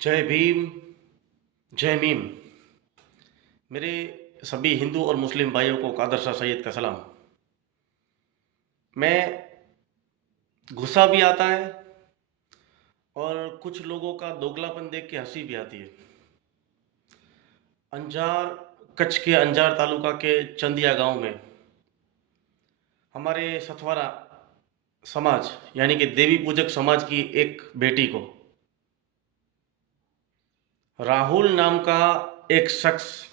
जय भीम, जय मीम। मेरे सभी हिंदू और मुस्लिम भाइयों को कादर शाह सैयद का सलाम। मैं गुस्सा भी आता है और कुछ लोगों का दोगलापन देख के हंसी भी आती है। अंजार, कच्छ के अंजार तालुका के चंदिया गांव में हमारे सथवारा समाज यानी कि देवी पूजक समाज की एक बेटी को राहुल नाम का एक शख्स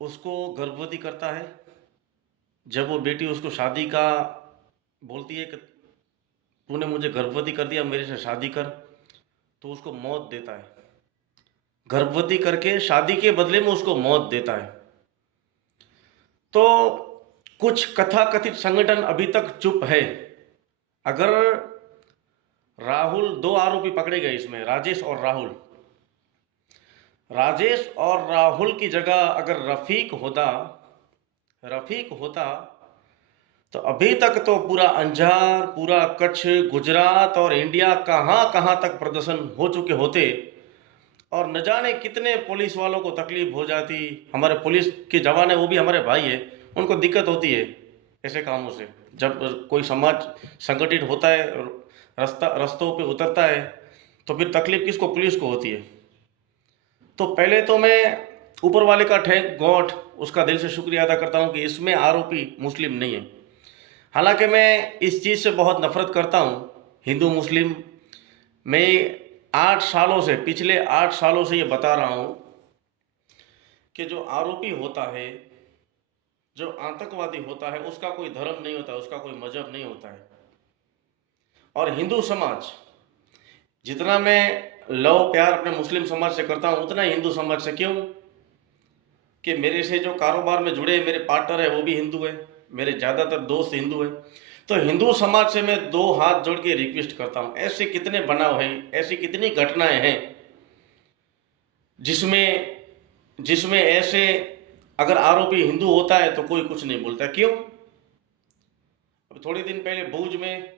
उसको गर्भवती करता है। जब वो बेटी उसको शादी का बोलती है कि तूने मुझे गर्भवती कर दिया, मेरे से शादी कर, तो उसको मौत देता है। गर्भवती करके शादी के बदले में उसको मौत देता है। तो कुछ कथाकथित संगठन अभी तक चुप है। अगर राहुल, दो आरोपी पकड़े गए इसमें, राजेश और राहुल। राजेश और राहुल की जगह अगर रफीक होता तो अभी तक तो पूरा अंजार, पूरा कच्छ, गुजरात और इंडिया कहाँ कहाँ तक प्रदर्शन हो चुके होते और न जाने कितने पुलिस वालों को तकलीफ हो जाती। हमारे पुलिस के जवान है, वो भी हमारे भाई है, उनको दिक्कत होती है ऐसे कामों से। जब कोई समाज संगठित होता है, रस्तों पे उतरता है, तो फिर तकलीफ किसको? पुलिस को होती है। तो पहले तो मैं ऊपर वाले का थैंक गॉड, उसका दिल से शुक्रिया अदा करता हूँ कि इसमें आरोपी मुस्लिम नहीं है। हालांकि मैं इस चीज़ से बहुत नफरत करता हूँ, हिंदू मुस्लिम। मैं 8 सालों से, पिछले 8 सालों से ये बता रहा हूँ कि जो आरोपी होता है, जो आतंकवादी होता है, उसका कोई धर्म नहीं होता, उसका कोई मजहब नहीं होता है। और हिंदू समाज, जितना मैं लव प्यार अपने मुस्लिम समाज से करता हूँ, उतना ही हिंदू समाज से। क्यों कि मेरे से जो कारोबार में जुड़े मेरे पार्टनर है वो भी हिंदू है, मेरे ज़्यादातर दोस्त हिंदू है। तो हिंदू समाज से मैं 2 हाथ जोड़ के रिक्वेस्ट करता हूँ। ऐसे कितने बनाव हैं, ऐसी कितनी घटनाएं हैं जिसमें ऐसे अगर आरोपी हिंदू होता है तो कोई कुछ नहीं बोलता। क्यों? अब थोड़े दिन पहले भूज में,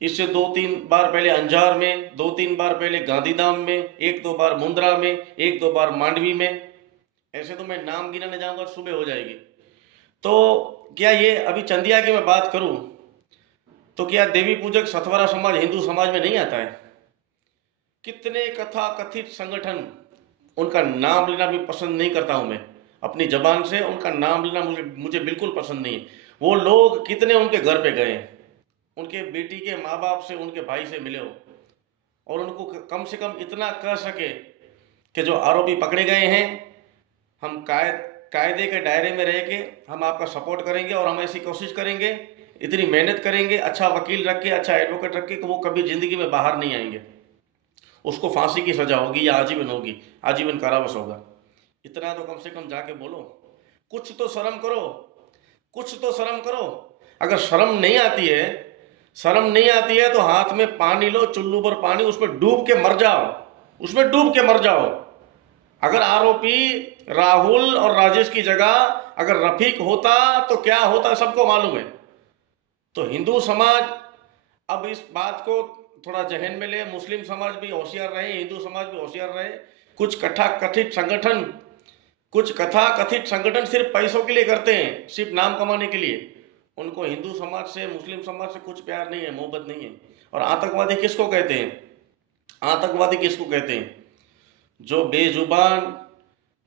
इससे 2-3 बार पहले अंजार में, 2-3 बार पहले गांधीधाम में, 1-2 बार मुंद्रा में, 1-2 बार मांडवी में, ऐसे तो मैं नाम गिनाने जाऊंगा सुबह हो जाएगी। तो क्या ये अभी चंदिया की मैं बात करूं तो क्या देवी पूजक सथवारा समाज हिंदू समाज में नहीं आता है? कितने कथा कथित संगठन, उनका नाम लेना भी पसंद नहीं करता हूं मैं अपनी जबान से, उनका नाम लेना मुझे बिल्कुल पसंद नहीं है। वो लोग कितने उनके घर पे गए, उनके बेटी के माँ बाप से, उनके भाई से मिले हो और उनको कम से कम इतना कह सके कि जो आरोपी पकड़े गए हैं, हम कायदे के दायरे में रह के हम आपका सपोर्ट करेंगे और हम ऐसी कोशिश करेंगे, इतनी मेहनत करेंगे, अच्छा वकील रख के, अच्छा एडवोकेट रख के, कि वो कभी ज़िंदगी में बाहर नहीं आएंगे। उसको फांसी की सज़ा होगी या आजीवन होगी, आजीवन कारावास होगा। इतना तो कम से कम जाके बोलो, कुछ तो शर्म करो, कुछ तो शर्म करो। अगर शर्म नहीं आती है तो हाथ में पानी लो, चुल्लू पर पानी, उसमें डूब के मर जाओ, उसमें डूब के मर जाओ। अगर आरोपी राहुल और राजेश की जगह अगर रफीक होता तो क्या होता सबको मालूम है। तो हिंदू समाज अब इस बात को थोड़ा जहन में ले, मुस्लिम समाज भी होशियार रहे, हिंदू समाज भी होशियार रहे। कुछ कथा कथित संगठन सिर्फ पैसों के लिए करते हैं, सिर्फ नाम कमाने के लिए। उनको हिंदू समाज से, मुस्लिम समाज से कुछ प्यार नहीं है, मोहब्बत नहीं है। और आतंकवादी किसको कहते हैं? आतंकवादी किसको कहते हैं? जो बेजुबान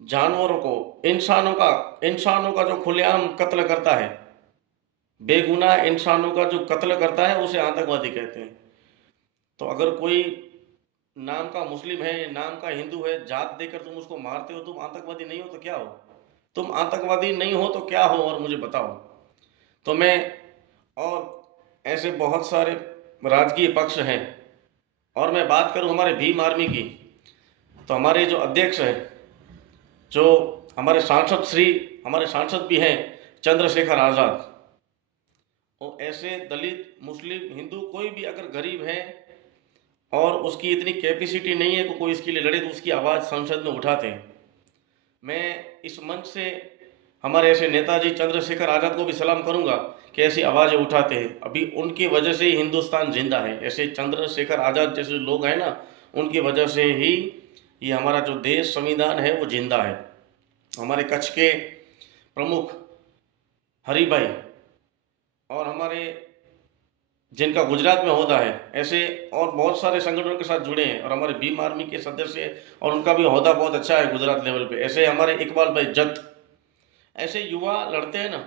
जानवरों को, इंसानों का जो खुलेआम कत्ल करता है, बेगुनाह इंसानों का जो कत्ल करता है, उसे आतंकवादी कहते हैं। तो अगर कोई नाम का मुस्लिम है, नाम का हिंदू है, जात देकर तुम उसको मारते हो, तुम आतंकवादी नहीं हो तो क्या हो? तुम आतंकवादी नहीं हो तो क्या हो, और मुझे बताओ। तो मैं, और ऐसे बहुत सारे राजकीय पक्ष हैं, और मैं बात करूं हमारे भीम आर्मी की, तो हमारे जो अध्यक्ष हैं, जो हमारे सांसद भी हैं, चंद्रशेखर आज़ाद, और ऐसे दलित, मुस्लिम, हिंदू, कोई भी अगर गरीब है और उसकी इतनी कैपेसिटी नहीं है कि कोई इसके लिए लड़े, तो उसकी आवाज़ संसद में उठाते हैं। मैं इस मंच से हमारे ऐसे नेताजी चंद्रशेखर आज़ाद को भी सलाम करूंगा कि ऐसी आवाज़ें उठाते हैं। अभी उनकी वजह से ही हिंदुस्तान जिंदा है। ऐसे चंद्रशेखर आज़ाद जैसे लोग हैं ना, उनकी वजह से ही ये हमारा जो देश संविधान है वो जिंदा है। हमारे कच्छ के प्रमुख हरि भाई और हमारे जिनका गुजरात में ओहदा है, ऐसे और बहुत सारे संगठनों के साथ जुड़े हैं और हमारे भीम आर्मी के सदस्य हैं और उनका भी ओहदा बहुत अच्छा है गुजरात लेवल पे। ऐसे हमारे इकबाल भाई जत, ऐसे युवा लड़ते हैं ना।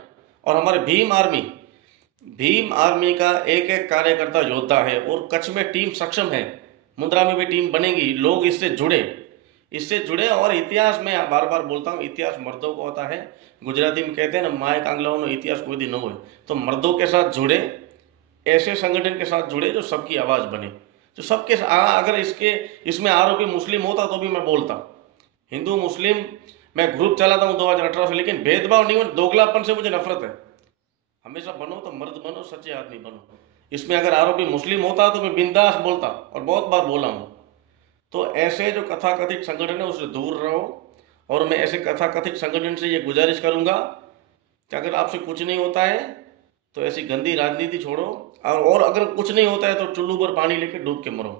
और हमारे भीम आर्मी का एक एक कार्यकर्ता योद्धा है और कच्छ में टीम सक्षम है, मुंद्रा में भी टीम बनेगी। लोग इससे जुड़े और इतिहास में बार बार बोलता हूँ, इतिहास मर्दों को होता है। गुजराती में कहते हैं ना, माए कांगलाओ इतिहास कोई दिन न हो। तो मर्दों के साथ जुड़े, ऐसे संगठन के साथ जुड़े जो सबकी आवाज़ बने, जो सबके अगर इसमें आरोपी मुस्लिम होता तो भी मैं बोलता। हिंदू मुस्लिम मैं ग्रुप चलाता हूँ 2018 से, लेकिन भेदभाव नहीं, दोगलापन से मुझे नफरत है। हमेशा बनो तो मर्द बनो, सच्चे आदमी बनो। इसमें अगर आरोपी मुस्लिम होता तो मैं बिंदास बोलता और बहुत बार बोला हूँ। तो ऐसे जो कथाकथित संगठन है उससे दूर रहो। और मैं ऐसे कथाकथित संगठन से ये गुजारिश करूँगा कि अगर आपसे कुछ नहीं होता है तो ऐसी गंदी राजनीति छोड़ो, और अगर कुछ नहीं होता है तो चुल्लू पर पानी लेके डूब के मरो।